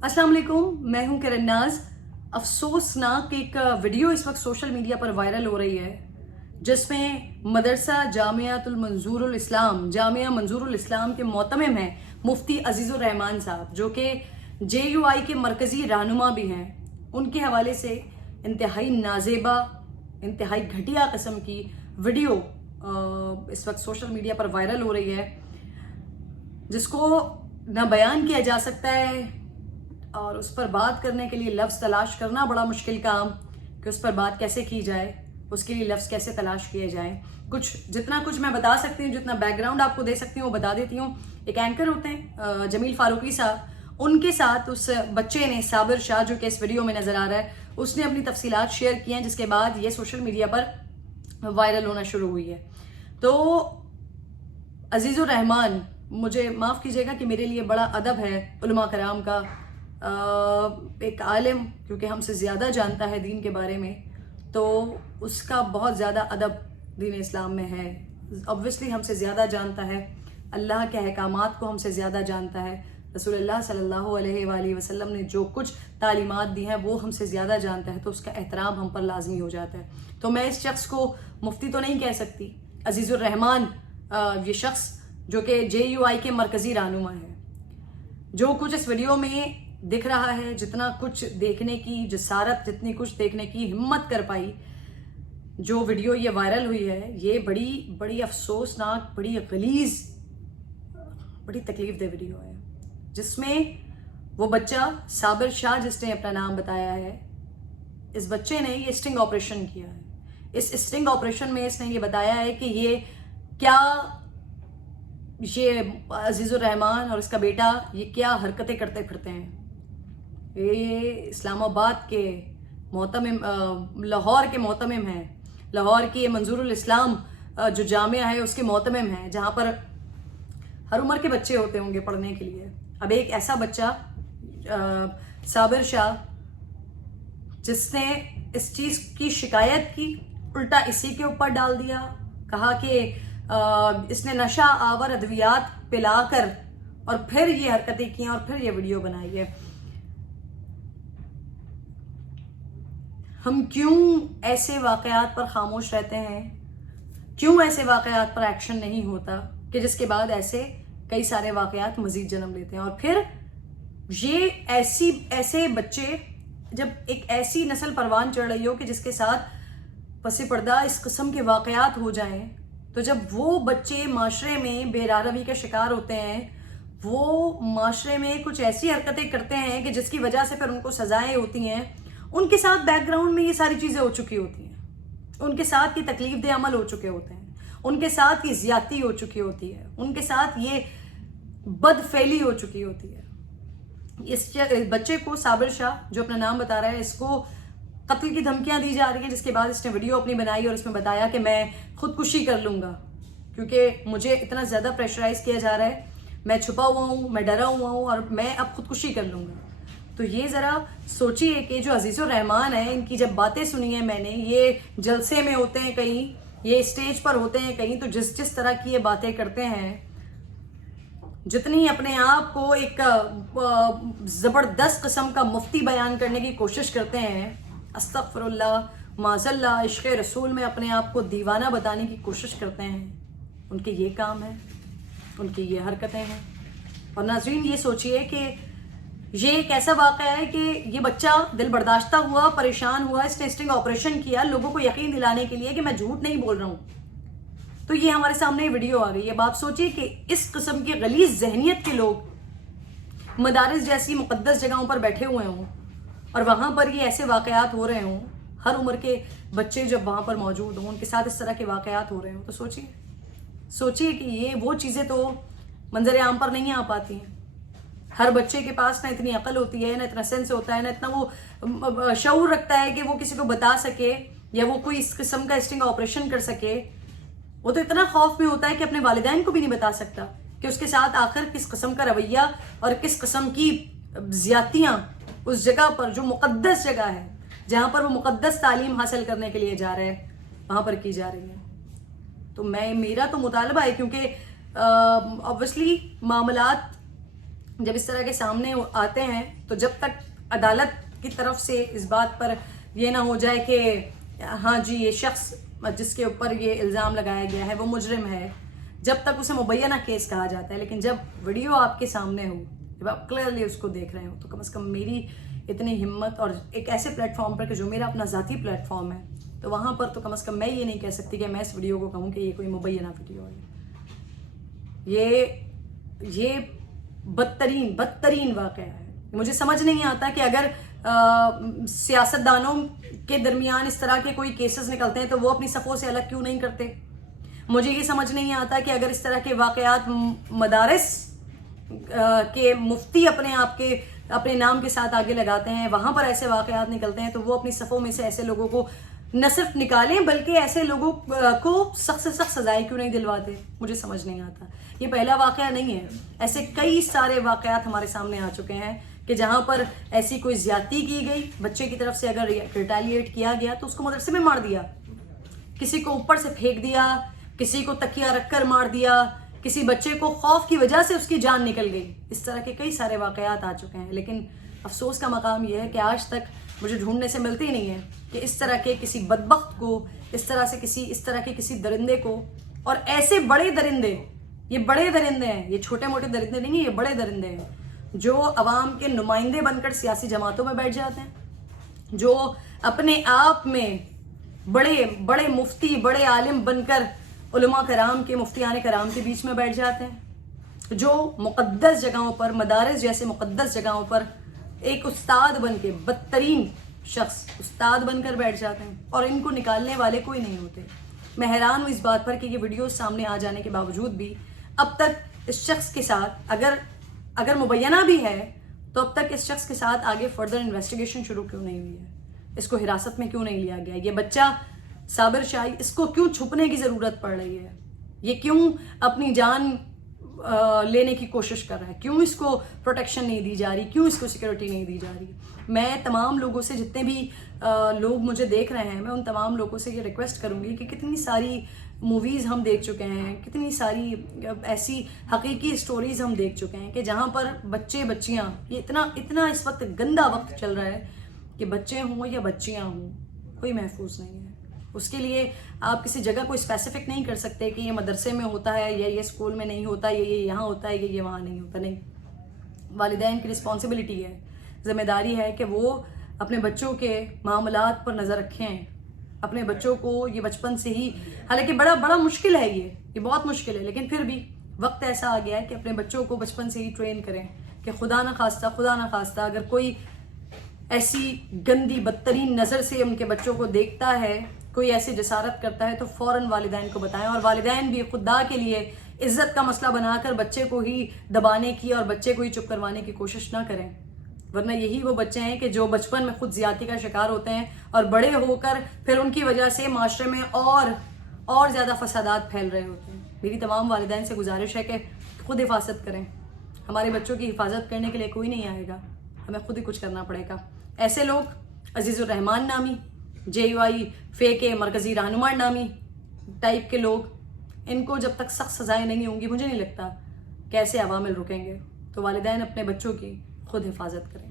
अस्सलाम वालेकुम, मैं हूं किरण नाज। अफसोसनाक एक वीडियो इस वक्त सोशल मीडिया पर वायरल हो रही है जिसमें मदरसा जामियातुल मंजूरुल इस्लाम जामिया मंजूरुल इस्लाम के मोतमिम हैं मुफ्ती अजीज़ुर रहमान साहब, जो कि JUI के मरकज़ी रहनुमा भी हैं। उनके हवाले से इंतहाई नाजेबा, इंतहाई घटिया किस्म की वीडियो इस वक्त सोशल मीडिया पर वायरल हो रही है, जिसको ना बयान किया जा सकता है और उस पर बात करने के लिए लफ्ज़ तलाश करना बड़ा मुश्किल काम कि उस पर बात कैसे की जाए, उसके लिए लफ्ज़ कैसे तलाश किए जाएं। जितना कुछ मैं बता सकती हूँ, जितना बैकग्राउंड आपको दे सकती हूँ वो बता देती हूँ। एक एंकर होते हैं जमील फारूकी साहब, उनके साथ उस बच्चे ने, साबिर शाह, जो कि इस वीडियो में नज़र आ रहा है, उसने अपनी तफसीलात शेयर की हैं, जिसके बाद ये सोशल मीडिया पर वायरल होना शुरू हुई है। तो अजीज़ुर रहमान, मुझे माफ़ कीजिएगा कि मेरे लिए बड़ा अदब है उलमा कराम का, एक आलिम क्योंकि हमसे ज़्यादा जानता है दीन के बारे में, तो उसका बहुत ज़्यादा अदब दीन इस्लाम में है। ऑब्वियसली हमसे ज़्यादा जानता है, अल्लाह के अहकामात को हमसे ज़्यादा जानता है, रसूलुल्लाह सल्लल्लाहु अलैहि वसल्लम ने जो कुछ तालीमात दी हैं वो हमसे ज़्यादा जानता है, तो उसका एहतराम हम पर लाजमी हो जाता है। तो मैं इस शख्स को मुफ्ती तो नहीं कह सकती। अजीज़ुर रहमान ये शख्स जो कि JUI के मरकज़ी रहनुमा है, जो कुछ इस वीडियो में दिख रहा है, जितना कुछ देखने की जसारत, जितनी कुछ देखने की हिम्मत कर पाई, जो वीडियो ये वायरल हुई है, ये बड़ी बड़ी अफसोसनाक, बड़ी गलीज, बड़ी तकलीफ दे वीडियो है, जिसमें वो बच्चा साबिर शाह, जिसने अपना नाम बताया है, इस बच्चे ने ये स्टिंग ऑपरेशन किया है। इस स्टिंग ऑपरेशन में इसने ये बताया है कि ये अजीज़ुर रहमान और इसका बेटा ये क्या हरकतें करते फिरते हैं। ये इस्लामाबाद के मोहतमिम, लाहौर के मोहतमिम हैं, लाहौर की मंजूरुल इस्लाम जो जामिया है उसके मोहतमिम हैं, जहाँ पर हर उम्र के बच्चे होते होंगे पढ़ने के लिए। अब एक ऐसा बच्चा साबिर शाह, जिसने इस चीज़ की शिकायत की, उल्टा इसी के ऊपर डाल दिया, कहा कि इसने नशा आवर अद्वियात पिलाकर और फिर ये हरकतें की और फिर ये वीडियो बनाई है। हम क्यों ऐसे वाक़यात पर खामोश रहते हैं? क्यों ऐसे वाक़यात पर एक्शन नहीं होता कि जिसके बाद ऐसे कई सारे वाक़यात मज़ीद जन्म लेते हैं? और फिर ये ऐसे बच्चे, जब एक ऐसी नस्ल परवान चढ़ रही हो कि जिसके साथ पसी पर्दा इस किस्म के वाक़यात हो जाएं, तो जब वो बच्चे माशरे में बेरारवी का शिकार होते हैं, वो माशरे में कुछ ऐसी हरकतें करते हैं कि जिसकी वजह से फिर उनको सज़ाएं होती हैं, उनके साथ बैकग्राउंड में ये सारी चीज़ें हो चुकी होती हैं, उनके साथ ये तकलीफ दे अमल हो चुके होते हैं, उनके साथ ये ज़्यादती हो चुकी होती है, उनके साथ ये बदफेली हो चुकी होती है। इस बच्चे को, साबिर शाह जो अपना नाम बता रहा है, इसको कत्ल की धमकियां दी जा रही है, जिसके बाद इसने वीडियो अपनी बनाई और इसमें बताया कि मैं खुदकुशी कर लूँगा क्योंकि मुझे इतना ज़्यादा प्रेशराइज किया जा रहा है, मैं छुपा हुआ हूँ, मैं डरा हुआ हूँ और मैं अब खुदकुशी कर लूँगा। तो ये ज़रा सोचिए कि जो अजीज़ुर रहमान है, इनकी जब बातें सुनी है मैंने, ये जलसे में होते हैं कहीं, ये स्टेज पर होते हैं कहीं, तो जिस तरह की ये बातें करते हैं, जितनी अपने आप को एक ज़बरदस्त किस्म का मुफ्ती बयान करने की कोशिश करते हैं, अस्तगफिरुल्लाह, माज़ल्लाह, इश्क़ रसूल में अपने आप को दीवाना बताने की कोशिश करते हैं, उनके ये काम है, उनकी ये हरकतें हैं। और नाज़रीन, ये सोचिए कि ये एक ऐसा वाक़या है कि ये बच्चा दिल बर्दाश्ता हुआ, परेशान हुआ, इसने स्टिंग ऑपरेशन किया लोगों को यकीन दिलाने के लिए कि मैं झूठ नहीं बोल रहा हूँ, तो ये हमारे सामने वीडियो आ गई है। अब आप सोचिए कि इस किस्म की गलीज़ ज़हनियत के लोग मदारिस जैसी मुक़द्दस जगहों पर बैठे हुए हों और वहाँ पर ये ऐसे वाक़यात हो रहे हों, हर उम्र के बच्चे जब वहाँ पर मौजूद हों, उनके साथ इस तरह के वाक़यात हो रहे हों, तो सोचिए कि ये वो चीज़ें तो मंजर आम पर नहीं आ पाती हैं। हर बच्चे के पास ना इतनी अकल होती है, ना इतना सेंस होता है, ना इतना वो शऊर रखता है कि वो किसी को बता सके या वो कोई इस किस्म का स्टिंग ऑपरेशन कर सके। वो तो इतना खौफ में होता है कि अपने वालिदैन को भी नहीं बता सकता कि उसके साथ आखिर किस किस्म का रवैया और किस किस्म की ज़्यादतियाँ उस जगह पर, जो मुक़द्दस जगह है, जहाँ पर वो मुक़द्दस तालीम हासिल करने के लिए जा रहे हैं, वहाँ पर की जा रही है। तो मेरा तो मुतालबा है, क्योंकि ऑब्वियसली मामलात جب اس طرح کے سامنے آتے ہیں تو جب تک عدالت کی طرف سے اس بات پر یہ نہ ہو جائے کہ ہاں جی یہ شخص جس کے اوپر یہ الزام لگایا گیا ہے وہ مجرم ہے، جب تک اسے مبینہ کیس کہا جاتا ہے. لیکن جب ویڈیو آپ کے سامنے ہو، جب آپ کلیئرلی اس کو دیکھ رہے ہو، تو کم از کم میری اتنی ہمت، اور ایک ایسے پلیٹ فارم پر کہ جو میرا اپنا ذاتی پلیٹ فارم ہے، تو وہاں پر تو کم از کم میں یہ نہیں کہہ سکتی کہ میں اس ویڈیو کو کہوں کہ یہ کوئی مبینہ ویڈیو ہے. یہ بدترین واقعہ ہے. مجھے سمجھ نہیں آتا کہ اگر سیاستدانوں کے درمیان اس طرح کے کوئی کیسز نکلتے ہیں تو وہ اپنی صفوں سے الگ کیوں نہیں کرتے. مجھے یہ سمجھ نہیں آتا کہ اگر اس طرح کے واقعات مدارس کے مفتی اپنے نام کے ساتھ آگے لگاتے ہیں، وہاں پر ایسے واقعات نکلتے ہیں، تو وہ اپنی صفوں میں سے ایسے لوگوں کو نہ صرف نکالیں بلکہ ایسے لوگوں کو سخت سے سخت سزائیں کیوں نہیں دلواتے. مجھے سمجھ نہیں آتا. یہ پہلا واقعہ نہیں ہے، ایسے کئی سارے واقعات ہمارے سامنے آ چکے ہیں کہ جہاں پر ایسی کوئی زیادتی کی گئی، بچے کی طرف سے اگر ریٹیلیٹ کیا گیا تو اس کو مدرسے میں مار دیا، کسی کو اوپر سے پھینک دیا، کسی کو تکیہ رکھ کر مار دیا، کسی بچے کو خوف کی وجہ سے اس کی جان نکل گئی. اس طرح کے کئی سارے واقعات آ چکے ہیں. لیکن افسوس کا مقام یہ ہے کہ آج تک مجھے ڈھونڈنے سے ملتی نہیں ہے کہ اس طرح کے کسی بدبخت کو، اس طرح کے کسی درندے کو، اور ایسے بڑے درندے، یہ بڑے درندے ہیں، یہ چھوٹے موٹے درندے نہیں ہیں، یہ بڑے درندے ہیں جو عوام کے نمائندے بن کر سیاسی جماعتوں میں بیٹھ جاتے ہیں، جو اپنے آپ میں بڑے مفتی، بڑے عالم بن کر علماء کرام کے، مفتیان کرام کے بیچ میں بیٹھ جاتے ہیں، جو مقدس جگہوں پر، مدارس جیسے مقدس جگہوں پر ایک استاد بن کے، بدترین شخص استاد بن کر بیٹھ جاتے ہیں، اور ان کو نکالنے والے کوئی نہیں ہوتے. میں حیران ہوں اس بات پر کہ یہ ویڈیوز سامنے آ جانے کے باوجود بھی اب تک اس شخص کے ساتھ اگر مبینہ بھی ہے تو اب تک اس شخص کے ساتھ آگے فردر انویسٹیگیشن شروع کیوں نہیں ہوئی ہے، اس کو حراست میں کیوں نہیں لیا گیا. یہ بچہ صابر شاہی، اس کو کیوں چھپنے کی ضرورت پڑ رہی ہے، یہ کیوں اپنی جان لینے کی کوشش کر رہا ہے، کیوں اس کو پروٹیکشن نہیں دی جا رہی، کیوں اس کو سیکورٹی نہیں دی جا رہی. میں تمام لوگوں سے، جتنے بھی لوگ مجھے دیکھ رہے ہیں، میں ان تمام لوگوں سے یہ ریکویسٹ کروں گی کہ کتنی ساری موویز ہم دیکھ چکے ہیں، کتنی ساری ایسی حقیقی سٹوریز ہم دیکھ چکے ہیں کہ جہاں پر بچے بچیاں، یہ اتنا اس وقت گندا وقت چل رہا ہے کہ بچے ہوں یا بچیاں ہوں، کوئی محفوظ نہیں ہے. اس کے لیے آپ کسی جگہ کو اسپیسیفک نہیں کر سکتے کہ یہ مدرسے میں ہوتا ہے، یا یہ اسکول میں نہیں ہوتا، یا یہ یہاں ہوتا ہے، یا یہ وہاں نہیں ہوتا. نہیں، والدین کی رسپانسبلٹی ہے، ذمہ داری ہے کہ وہ اپنے بچوں کے معاملات پر نظر رکھیں، اپنے بچوں کو یہ بچپن سے ہی، حالانکہ بڑا مشکل ہے، یہ بہت مشکل ہے، لیکن پھر بھی وقت ایسا آ گیا ہے کہ اپنے بچوں کو بچپن سے ہی ٹرین کریں کہ خدا نہ خواستہ اگر کوئی ایسی گندی بدترین نظر سے ان کے بچوں کو دیکھتا ہے، کوئی ایسی جسارت کرتا ہے، تو فوراً والدین کو بتائیں. اور والدین بھی خدا کے لیے عزت کا مسئلہ بنا کر بچے کو ہی دبانے کی اور بچے کو ہی چپ کروانے کی کوشش نہ کریں، ورنہ یہی وہ بچے ہیں کہ جو بچپن میں خود زیادتی کا شکار ہوتے ہیں اور بڑے ہو کر پھر ان کی وجہ سے معاشرے میں اور زیادہ فسادات پھیل رہے ہوتے ہیں. میری تمام والدین سے گزارش ہے کہ خود حفاظت کریں. ہمارے بچوں کی حفاظت کرنے کے لیے کوئی نہیں آئے گا، ہمیں خود ہی کچھ کرنا پڑے گا. ایسے لوگ عزیز الرحمان نامی، JUI فے کے مرکزی رہنما نامی ٹائپ کے لوگ، ان کو جب تک سخت سزائیں نہیں ہوں گی، مجھے نہیں لگتا کیسے عوامل رکیں گے. تو والدین اپنے بچوں کی خود حفاظت کریں.